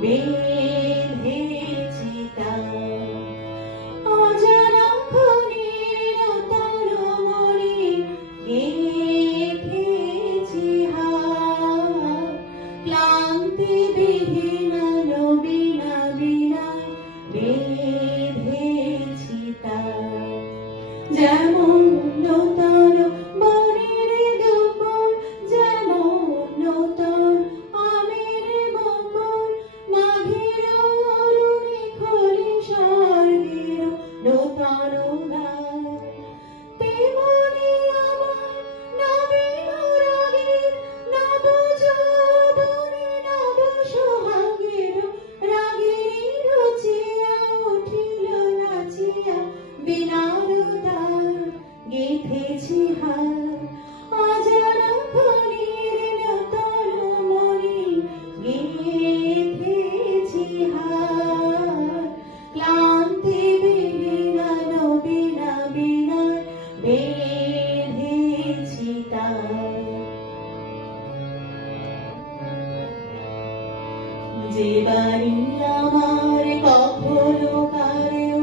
বেঁধেছি তার। অজানা খনির তরমণি গেঁথেছি হার। ক্লান্তি বিহীন নবীনা বীণায় বেঁধেছি তার। যেমন নূতন বনের দুপুর, যেমন নূতন আমের বকুল, মাঘের অরুণে খোলে স্বর্গের নূতন গান। তেমনি আমার নবীন রাগের নব যৌবনে নব সোহাগের রাগেরই রচিয়া উঠিল নাচিয়া বীণার তার। গেঁথেছি হার অজানা খনির তরমণি গেঁথেছি হার। ক্লান্তি বিহীন নবীনা বীণায় বেঁধেছি তার। যে বাণী আমার কখনো কারেও